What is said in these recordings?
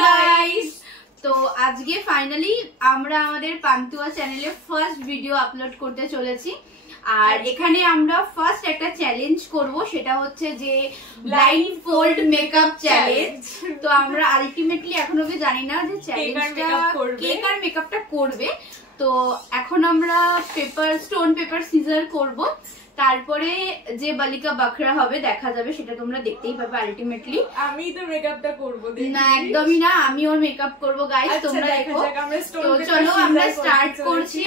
Guys, তো আজকে finally আমরা আমাদের পান্তুয়া চ্যানেলে ফার্স্ট ভিডিও আপলোড করতে চলেছি। আর এখানে আমরা ফার্স্ট একটা চ্যালেঞ্জ করব, সেটা হচ্ছে যে ব্লাইন্ড ফোল্ড মেকআপ চ্যালেঞ্জ। তো আমরা আলটিমেটলি এখন অবধি জানি না যে চ্যালেঞ্জটা কে কার মেকআপটা করবে। তো এখন আমরা স্টোন পেপার সিজার করব, তারপরে যে বালিকা বাখরা হবে দেখা যাবে, সেটা তোমরা দেখতেই পাবে আলটিমেটলি। আমি তো মেকআপটা করব না, একদমই না, আমি ওর মেকআপ করব গাইস, তোমরা দেখো। তো চলো আমরা স্টার্ট করছি।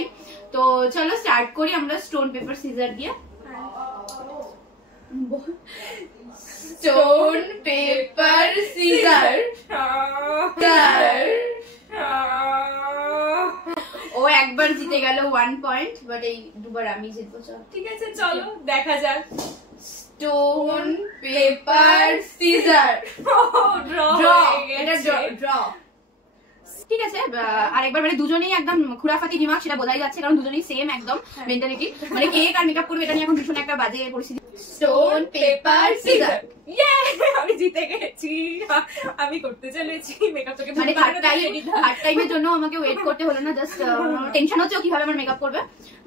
তো চলো স্টার্ট করি আমরা স্টোন পেপার সিজার দিয়ে। Stone paper scissors. ও একবার জিতে গেল 1 পয়েন্ট, বাট এই দুবার আমি জিতবো। চলো ঠিক আছে, চলো দেখা যাক। Stone paper caesar. ড্র, এটা ড্র। ঠিক আছে, আরেকবার মানে দুজনেই একদম খুরাফাতি দিমাগ, সেটা বোঝাই যাচ্ছে, কারণ দুজনেই সেম একদম মেন্টালিটি। মানে কে কার মেকআপ করবে এটা নিয়ে এখন ভীষণ একটা বাজে পরিস্থিতি। Stone paper caesar. আমি জিতে গেছি, আমি করতে চলেছি মেকআপটাকে। মানে থার্ড টাইমের জন্য আমাকে ওয়েট করতে হলো না, জাস্ট টেনশন হচ্ছে ও কিভাবে আমার মেকআপ করবে।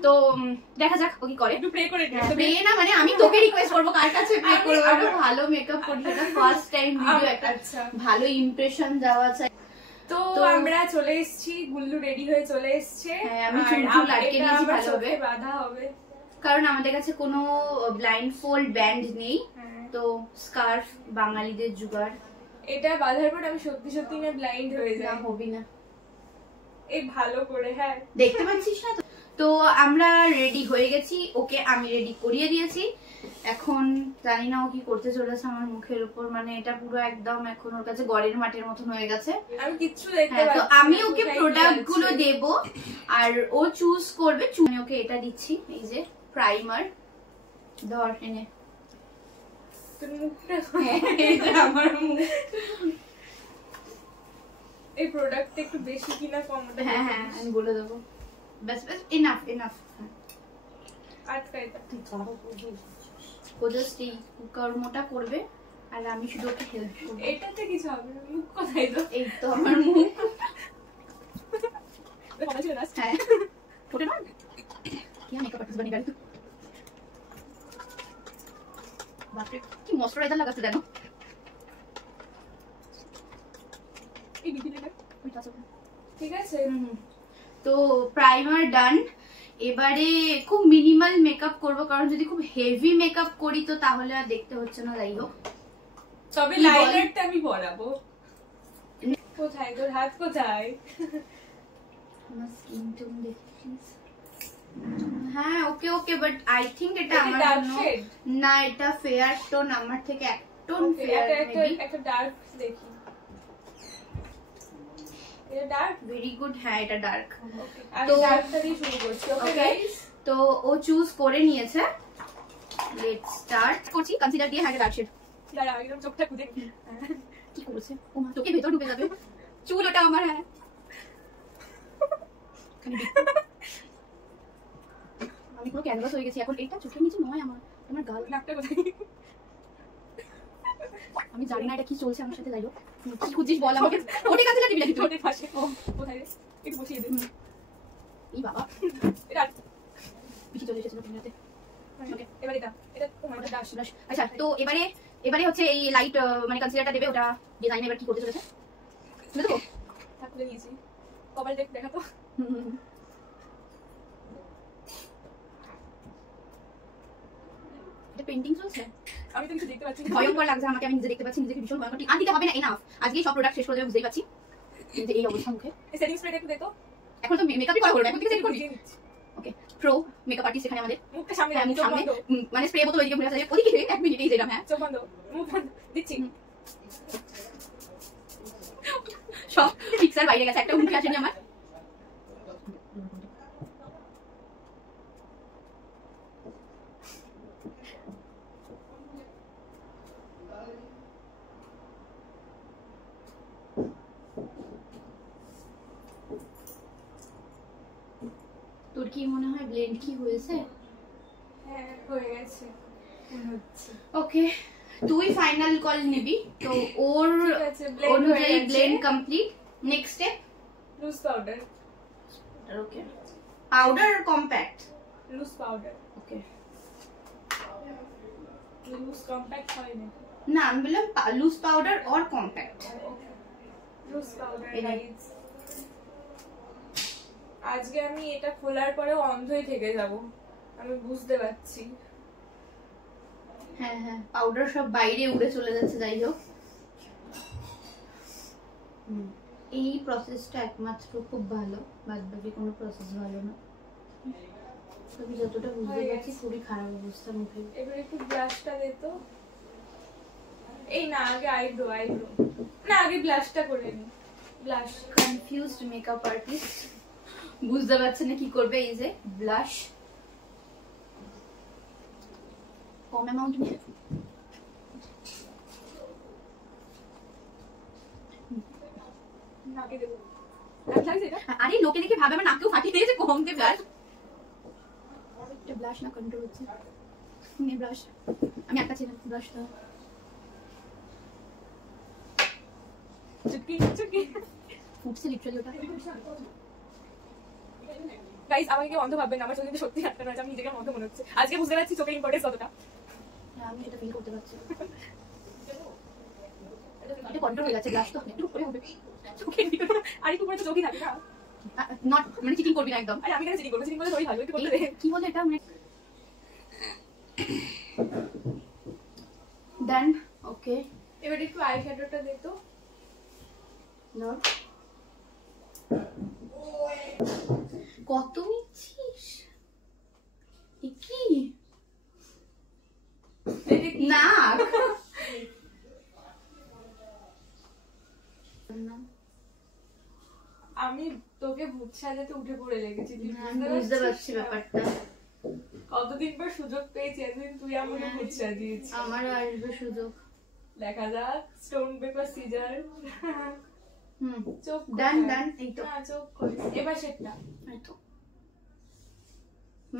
তো দেখা যাক ও কি করে। একটু প্রে করে প্রে না, মানে আমি তোকে রিকোয়েস্ট করবো কার কাছে প্রে করবো, একটা ভালো মেকআপ করি, সেটা ফার্স্ট টাইম ভিডিও, একটা ভালো ইমপ্রেশন যাওয়া চাই। তো আমরা চলে এসেছি, গুল্লু রেডি হয়ে চলে এসেছে। আমি চুল আটকে নিয়েছি ভালোভাবে, বাঁধা হবে, কারণ আমাদের কাছে কোনো ব্লাইন্ড ফোল্ড ব্যান্ড নেই। তো স্কার্ফ বাঙালিদের জুগাড়, এটা বাঁধার পর আমি সত্যি সত্যি না ব্লাইন্ড হয়ে যাই। হবি না এই ভালো করে। হ্যাঁ, দেখতে পাচ্ছিস না? তো আমরা রেডি হয়ে গেছি, ওকে আমি রেডি করিয়ে দিয়েছি। এখন জানি না ও কি করতে চলেছে আমার মুখের উপর, মানে এটা পুরো একদম এখন ওর কাছে গড়ের মাটির মতন হয়ে গেছে। আমি কিচ্ছু দেখতে পাচ্ছি না। তো আমি ওকে প্রোডাক্ট গুলো দেব, আর ও চুজ করবে। আমি ওকে এটা দিচ্ছি, এই যে প্রাইমার। ধর এনে, তোর মুখটা আমার মুখ। এই প্রোডাক্টটা একটু বেশি কিনা কম? হ্যাঁ হ্যাঁ, আমি বলে দেবো। ব্যাস ব্যাস, এনাফ এনাফ। আটকাই ও জাস্ট এই কর্মটা করবে, আর আমি শুধু ওকে হেল্প করবো। এটাতে কিছু হবে না। মুখ কোথায়? তো এই তো আমার মুখ। হ্যাঁ, ফোটে না কি মেকআপ আর্টিস্ট বানিয়ে গেল। বাপরে, কি ময়শ্চারাইজার লাগাতে জানো। এই বিবিটা ঠিক আছে। তো প্রাইমার ডান। এবারে খুব মিনিমাল মেকআপ করব, কারণ যদি খুব হেভি মেকআপ করি তো তাহলে আর দেখতে হচ্ছে না। যাই হোক, তবে লাইলারটা আমি পরাবো। কোথায় তোর হাত? কোথায়? আমার স্কিন টোন দেখিস। হ্যাঁ ওকে ওকে, বাট আই থিংক এটা আমার জন্য না, এটা ফেয়ার টোন, আমার থেকে এক টোন ফেয়ার। একটা ডার্ক দেখি। এটা ডার্ক, ভেরি গুড। হ্যাঁ এটা ডার্ক। আমি ডার্কটা দিয়ে শুরু করছি। ওকে গাইস, তো ও চুজ করে নিয়েছে। লেটস স্টার্ট করছি কনসিলার দিয়ে। হ্যাঁ ডার্ক শেড। দাঁড়া, একদম চোখটা খুঁজে কি করেছে ও মা, চোখের ভেতর ঢুকে যাবে চুল, ওটা আমার। হ্যাঁ আমি পুরো ক্যানভাস হয়ে গেছি এখন। এটা চোখের নিচে নয়, আমার গাল। নাকটা কোথায়? আমি জানি না এটা কি চলছে আমার সাথে। যাই হোক, কি খুঁজিস বল আমাকে। ওটা কাছে দিবি নাকি? ঠোঁটের পাশে। ও কোথায় রে? একটু বসিয়ে দে। এই বাবা, এটা পিছি চলে এসেছে তুমি। ওকে, এবারে এটা তোমার ডাশ ব্রাশ। আচ্ছা, তো এবারে হচ্ছে এই লাইট মানে কনসিলারটা দেবে, ওটা ডিজাইন এবার কি করতে চলেছে দেখো। খুলে নিয়েছি, কপাল দেখা তো। এটা পেইন্টিং চলছে, আমি তো কিছু দেখতে পাচ্ছি না। ভয়ঙ্কর লাগছে আমাকে, আমি নিজে দেখতে পাচ্ছি নিজেকে ভীষণ ভয়ঙ্কর। আনতে হবে না, এনাফ। আজকে সব প্রোডাক্ট শেষ করে দেবে, বুঝতেই পারছি। কিন্তু এই অবস্থা মুখে। এই সেটিং স্প্রে একটু দে তো। এখন তো মেকআপই করা হলো না, এখন থেকে সেট করবি। ওকে, প্রো মেকআপ আর্টিস্ট এখানে আমাদের। মুখটা সামনে, মুখ সামনে, মানে স্প্রে বোতল ওইদিকে ঘুরে আছে। ওদিকে 1 মিনিট এই যেটা। হ্যাঁ চোখ বন্ধ, মুখ বন্ধ দিচ্ছি। সব পিকচার বাইরে গেছে, একটা মুখে আসেনি আমার। তোর কি মনে হয় ব্লেন্ড কি হয়েছে? হ্যাঁ হয়ে গেছে মনে হচ্ছে। ওকে, তুই ফাইনাল কল নিবি, তো ওর অনুযায়ী blend complete. Next step loose powder. Okay, powder আর compact? Loose powder. Okay, loose compact হয় না? না আমি বললাম loose powder or compact. Loose powder guys. আজকে আমি এটা খোলার পরেও অন্ধই থেকে যাব, আমি বুঝতে পারছি। হ্যাঁ হ্যাঁ, পাউডার সব বাইরে উড়ে চলে যাচ্ছে। যাই হোক, এই প্রসেসটা একমাত্র খুব ভালো, বাদ বাকি কোনো প্রসেস ভালো না। আমি যতটা বুঝতে পারছি খুবই খারাপ অবস্থা মুখে। এবার একটু ব্লাশটা দে তো। এই না, আগে আইব্রো না, আগে ব্লাশটা করে নি। ব্লাশ। কনফিউজড মেকআপ আর্টিস্ট, বুঝতে পারছে না কি করবে। এই যে ব্লাশ, কম অ্যামাউন্ট নিয়ে নাকে দেব। এটা আরে লোকে দেখে ভাবে আমার নাকেও ফাটিয়ে দিয়েছে কমতে ব্লাশ। এটা ব্লাশ না কন্ট্রোল হচ্ছে। নে ব্লাশ, আমি একটা ছিল ব্লাশ দাও। চুটকি ফুটছে লিটারালি ওটা। গাইস, আমাকে অন্ধ ভাববেন, আমার চোখে সত্যি একটা নয়, আমি নিজেকে অন্ধ মনে হচ্ছে। আজকে বুঝতে পারছি চোখের ইম্পর্টেন্স কতটা। আমি এটা ফিল করতে পারছি। এটা কন্ট্রোল হয়ে যাচ্ছে, ব্লাশ তো একটু করে হবে চোখের ভিতরে। আর একটু পরে তো চোখই থাকে না। নট মানে চিটিং করবি না একদম। আরে আমি কেন চিটিং করবো? চিটিং করলে তোই ভালো, একটু করতে দে। কি বলে এটা মানে ডান। ওকে, এবার একটু আই শ্যাডোটা দে তো। ধর, কত নিচ্ছিস? কি না আমি তোকে ভূত সাজাতে উঠে পড়ে লেগেছি, তুই বুঝতে পারছি ব্যাপারটা। কতদিন পর সুযোগ পেয়েছি, একদিন তুই আমাকে ভূত সাজিয়েছিস। আমারও আসবে সুযোগ, দেখা যাক। Stone paper caesar. চোখ ডান ডান। এই তো, না চোখ করে এবার সেটা। এই তো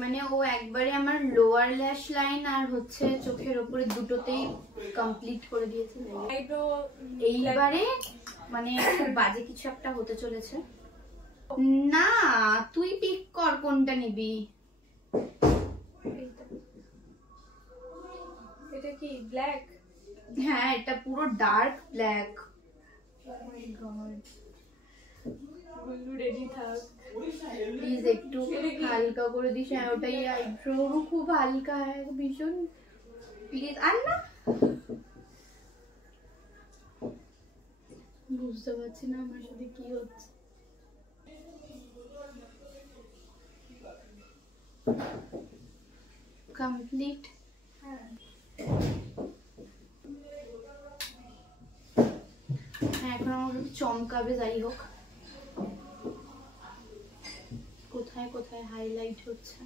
মানে ও একবারে আমার লোয়ার ল্যাশ লাইন আর হচ্ছে চোখের উপরে দুটোতেই কমপ্লিট করে দিয়েছে। এইবারে মানে খুব বাজে কিছু একটা হতে চলেছে। না তুই পিক কর কোনটা নিবি। এটা কি ব্ল্যাক? হ্যাঁ, এটা পুরো ডার্ক ব্ল্যাক। রেডি থাক প্লিজ, একটু হালকা করে দিস। হ্যাঁ ওটাই, আইব্রো খুব হালকা ভীষণ। প্লিজ আর না, বুঝতে পারছি না আমার সাথে কি হচ্ছে। কমপ্লিট। হ্যাঁ, এখন আমার চমকাবে। যাই হোক, কোথায় কোথায় হাইলাইট হচ্ছে।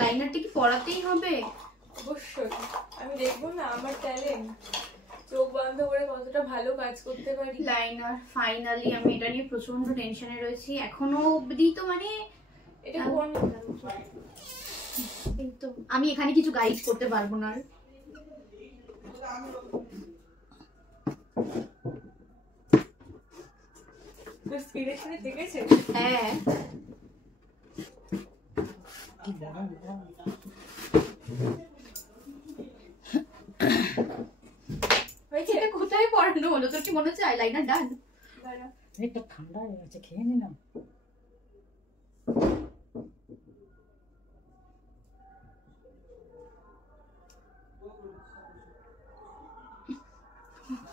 লাইনারটা কি পড়াতেই হবে? অবশ্যই, আমি দেখবো না আমার ট্যালেন্ট, চোখ বন্ধ করে কতটা ভালো কাজ করতে পারি। লাইনার ফাইনালি, আমি এটা নিয়ে প্রচন্ড টেনশনে রয়েছি এখনো অবধি। তো মানে এটা কোন, এই তো আমি এখানে কিছু গাইড করতে পারবো না। ইন্সপিরেশনে দেখেছে। হ্যাঁ, এটা কোথায় পড়ানো হলো? তোর কি মনে হচ্ছে আইলাইনার ডান? একটু ঠান্ডা হয়ে গেছে, খেয়ে নিলাম।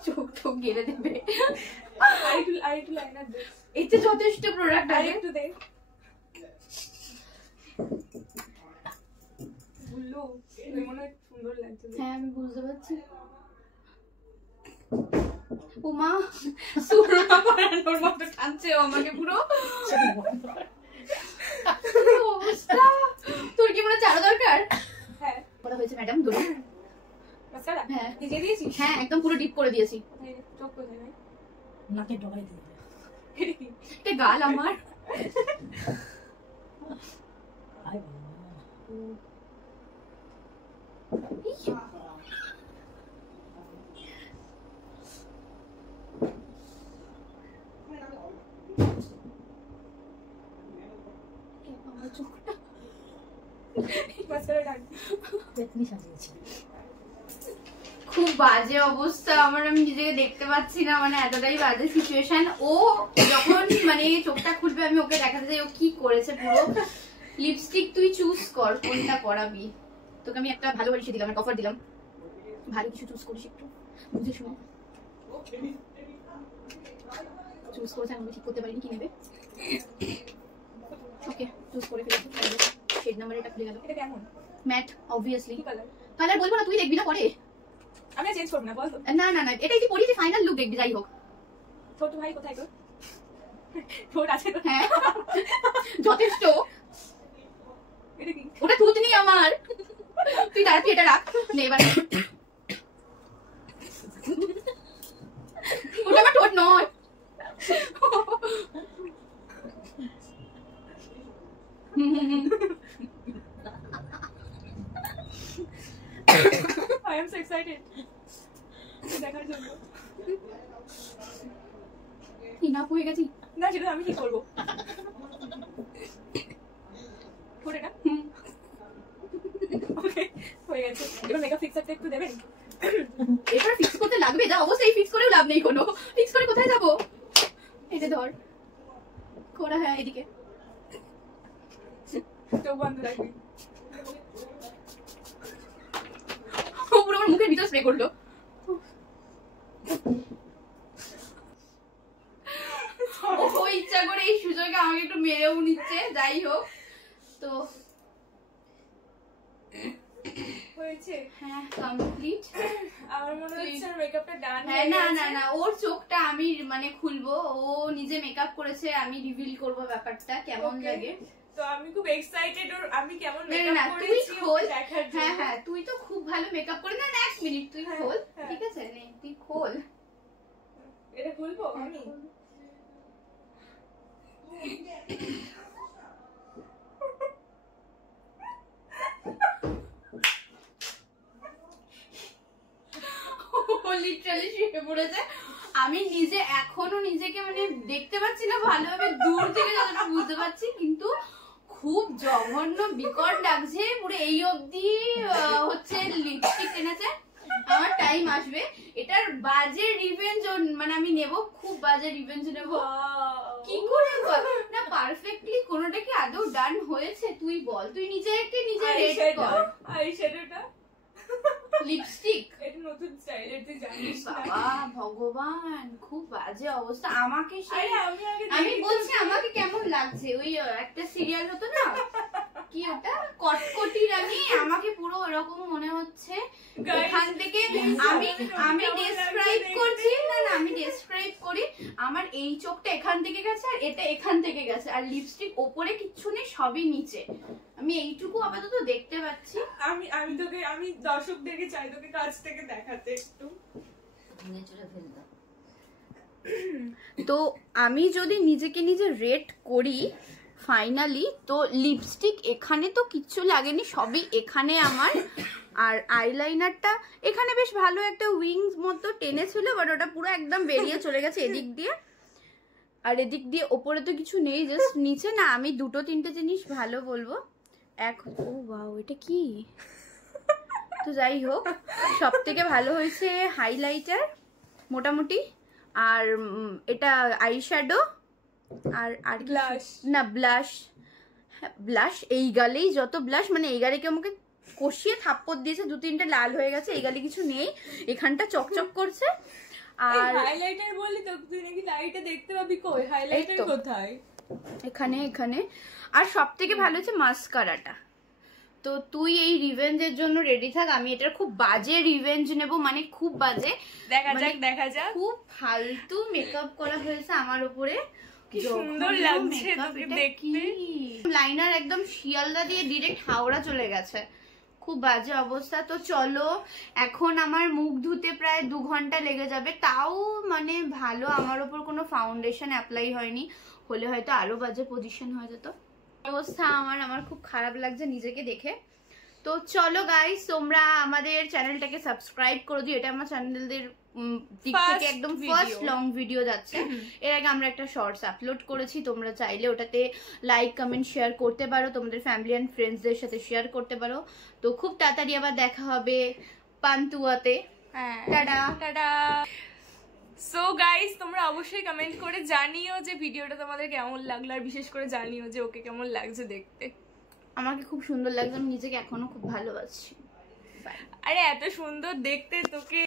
চোখ টোক গেড়ে দেবে। আরেকটু লাইনার দে। এতে যথেষ্ট প্রোডাক্ট। আরেকটু দে। বুল্লু, মনে হয় সুন্দর লাগছে। হ্যাঁ আমি বুঝতে পারছি। উমা সুরমা পড়ানোর মতো টানছে আমাকে পুরো। অবস্থা, তোর কি মনে হচ্ছে আরো দরকার? হ্যাঁ, বলা হয়েছে ম্যাডাম। ধরুন মাস্কারা। হ্যাঁ ভিজিয়ে দিয়েছিস? হ্যাঁ, একদম পুরো ডিপ করে দিয়েছি। চোখ কোথায় ভাই? নাকে ডগাই দিয়ে এটা কি? এটা গাল আমার। আয় বাবা মাস্কারা ডাক। পেতনি সাজিয়েছি। খুব বাজে অবস্থা আমার, আমি নিজেকে দেখতে পাচ্ছি না, মানে এতটাই বাজে সিচুয়েশন। ও যখন মানে চোখটা খুলবে আমি ওকে দেখাতে যাই ও কি করেছে পুরো। লিপস্টিক তুই চুজ কর কোনটা করাবি, তোকে আমি একটা ভালো পরিষেবা দিলাম, একটা অফার দিলাম, ভালো কিছু চুজ করিস একটু বুঝে শুনে। চুজ করেছে আমি ঠিক করতে পারিনি কি নেবে। ওকে চুজ করে ফেলেছি, শেড নাম্বার এটা খুলে গেল। এটা কেমন? Matte obviously. কি কালার? কালার বলবো না, তুই দেখবি না পরে। আমি চেঞ্জ করব না, বল তো। না না না এটাই যে পরিয়ে ফাইনাল লুক দেখবি যাই হোক। ছোট ভাই কোথায় তোর? ঠোঁট আছে তো? হ্যাঁ যথেষ্ট। এটা কি? ওটা থুতনি আমার, তুই তাড়াতাড়ি এটা রাখ। নে এবার ওটা আমার ঠোঁট নয়। I am so excited দেখার জন্য। ইনাফ হয়ে গেছি না সেটা আমি ঠিক করবো। করে না? ওকে হয়ে গেছে। এবার মেকআপ ফিক্সারটা একটু দেবেন? এবার ফিক্স করতে লাগবে, যা অবশ্যই ফিক্স করেও লাভ নেই কোনো। ফিক্স করে কোথায় যাবো? এটা ধর করা, হ্যাঁ এদিকে চোখ বন্ধ রাখবি। ও পুরো আমার মুখের ভিতর স্প্রে করলো। ও ইচ্ছা করে এই সুযোগে আমাকে একটু মেরেও নিচ্ছে, যাই হোক। তো হয়েছে? হ্যাঁ কমপ্লিট। আমার মনে হচ্ছে মেকআপটা ডান। হ্যাঁ না না না ওর চোখটা আমি মানে খুলবো, ও নিজে মেকআপ করেছে, আমি রিভিল করব ব্যাপারটা কেমন লাগে। তো আমি খুব এক্সাইটেড ওর আমি কেমন না মেকআপ না তুই করেছি খোল। দেখার জন্য। হ্যাঁ হ্যাঁ তুই তো খুব ভালো মেকআপ করে। না না এক মিনিট তুই হ্যাঁ, খোল, হ্যাঁ। ঠিক আছে নে তুই খোল। এটা খুলবো আমি? লিটারালি শুয়ে পড়েছে। আমি নিজে এখনো নিজেকে মানে দেখতে পাচ্ছি না ভালোভাবে, দূর থেকে যতটা বুঝতে পারছি, কিন্তু খুব জঘন্য বিকট লাগছে পুরো। এই অবধি হচ্ছে লিপস্টিক এনেছে, আমার টাইম আসবে। এটার বাজে রিভেঞ্জ মানে আমি নেব, খুব বাজে রিভেঞ্জ নেব। কি করে বল না পারফেক্টলি কোনোটা কি আদৌ ডান হয়েছে? তুই বল, তুই নিজে রেড কর। আইশ্যাডোটা লিপস্টিক এটা নতুন স্টাইল, এটা জানিস না? বাবা ভগবান খুব বাজে অবস্থা। আমাকে আরে আমি আগে আমি বলছি আমাকে কেমন লাগছে, ওই একটা সিরিয়াল হতো না কি ওটা কটকটি রানী, আমাকে পুরো এরকম মনে হচ্ছে। এখান থেকে আমি ডেসক্রাইব করছি, না না আমি ডেসক্রাইব করি। আমার এই চোখটা এখান থেকে গেছে আর এটা এখান থেকে গেছে, আর লিপস্টিক ওপরে কিচ্ছু নেই, সবই নিচে। আমি এইটুকু আপাতত দেখতে পাচ্ছি। আমি তোকে আমি দর্শকদেরকে চাই তোকে কাছ থেকে দেখাতে একটু। তো আমি যদি নিজেকে নিজে রেট করি ফাইনালি, তো লিপস্টিক এখানে তো কিচ্ছু লাগেনি, সবই এখানে আমার। আর আইলাইনারটা এখানে বেশ ভালো একটা উইংস মতো টেনেছিল, বাট ওটা পুরো একদম বেরিয়ে চলে গেছে এদিক দিয়ে। আর এদিক দিয়ে ওপরে তো কিছু নেই, জাস্ট নিচে। না আমি দুটো তিনটে জিনিস ভালো বলবো। ও ওয়াও এটা কি, তো যাই হোক সব থেকে ভালো হয়েছে হাইলাইটার মোটামুটি, আর এটা আইশ্যাডো, আর ব্লাশ। না ব্লাশ, ব্লাশ এই গালেই যত ব্লাশ, মানে এই গালে আমাকে কষিয়ে থাপ্পড় দিয়েছে, দু তিনটে লাল হয়ে গেছে, এই গালে কিছু নেই, এখানটা চকচক করছে। আর হাইলাইটার বললি তো তুই নাকি লাইটে দেখতে পাবি, কই হাইলাইটার কোথায়? এখানে। আর সব থেকে ভালো হচ্ছে মাস্কারাটা। তো তুই এই রিভেঞ্জের জন্য রেডি থাক, আমি এটার খুব বাজে রিভেঞ্জ নেব, মানে খুব বাজে। দেখা যাক। খুব ফালতু মেকআপ করা হয়েছে আমার উপরে, কি সুন্দর লাগছে তোকে দেখতে। লাইনার একদম শিয়ালদা দিয়ে ডিরেক্ট হাওড়া চলে গেছে, খুব বাজে অবস্থা। তো চলো এখন আমার মুখ ধুতে প্রায় 2 ঘন্টা লেগে যাবে, তাও মানে ভালো আমার ওপর কোনো ফাউন্ডেশন অ্যাপ্লাই হয়নি, হলে হয়তো আরো বাজে পজিশন হয়ে যেত। অবস্থা আমার খুব খারাপ লাগছে নিজেকে দেখে। তো চলো গাইস, তোমরা আমাদের চ্যানেলটাকে সাবস্ক্রাইব করে দিও, এটা আমার চ্যানেলের দিক থেকে একদম ফার্স্ট লং ভিডিও যাচ্ছে। এর আগে আমরা একটা শর্টস আপলোড করেছি, তোমরা চাইলে ওটাতে লাইক কমেন্ট শেয়ার করতে পারো, তোমাদের ফ্যামিলি অ্যান্ড ফ্রেন্ডসদের সাথে শেয়ার করতে পারো। তো খুব তাড়াতাড়ি আবার দেখা হবে পান্তুয়াতে। Tata tata. সো গাইস, তোমরা অবশ্যই কমেন্ট করে জানিও যে ভিডিওটা তোমাদের কেমন লাগলো, আর বিশেষ করে জানিও যে ওকে কেমন লাগছে দেখতে। আমাকে খুব সুন্দর লাগছে, আমি নিজেকে এখনো খুব ভালোবাসি। আরে এত সুন্দর দেখতে তোকে।